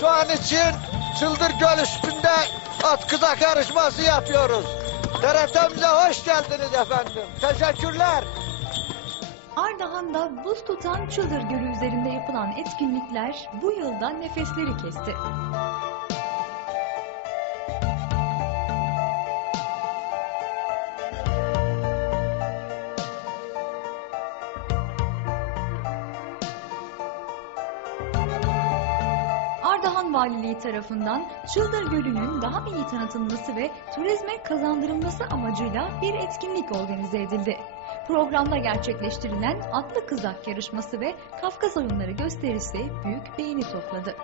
Şu an için Çıldır Göl üstünde at kızak yarışması yapıyoruz. TRT'mize hoş geldiniz efendim. Teşekkürler. Ardahan'da buz tutan Çıldır Gölü üzerinde yapılan etkinlikler bu yılda nefesleri kesti. Ardahan Valiliği tarafından Çıldır Gölü'nün daha iyi tanıtılması ve turizme kazandırılması amacıyla bir etkinlik organize edildi. Programda gerçekleştirilen atlı kızak yarışması ve Kafkas oyunları gösterisi büyük beğeni topladı.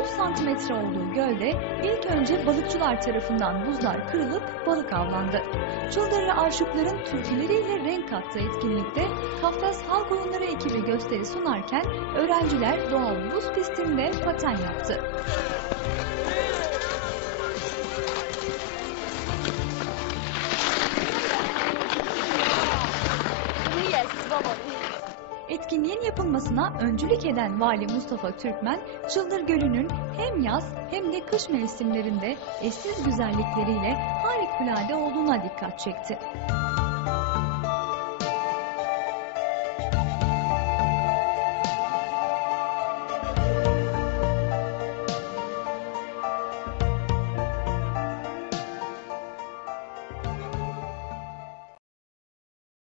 30 santimetre olduğu gölde ilk önce balıkçılar tarafından buzlar kırılıp balık avlandı. Çıldırlı aşıkların türküleriyle renk kattığı etkinlikte Kafkas Halk Oyunları ekibi gösteri sunarken öğrenciler doğal buz pistinde paten yaptı. Etkinliğin yapılmasına öncülük eden Vali Mustafa Türkmen, Çıldır Gölü'nün hem yaz hem de kış mevsimlerinde eşsiz güzellikleriyle harikulade olduğuna dikkat çekti.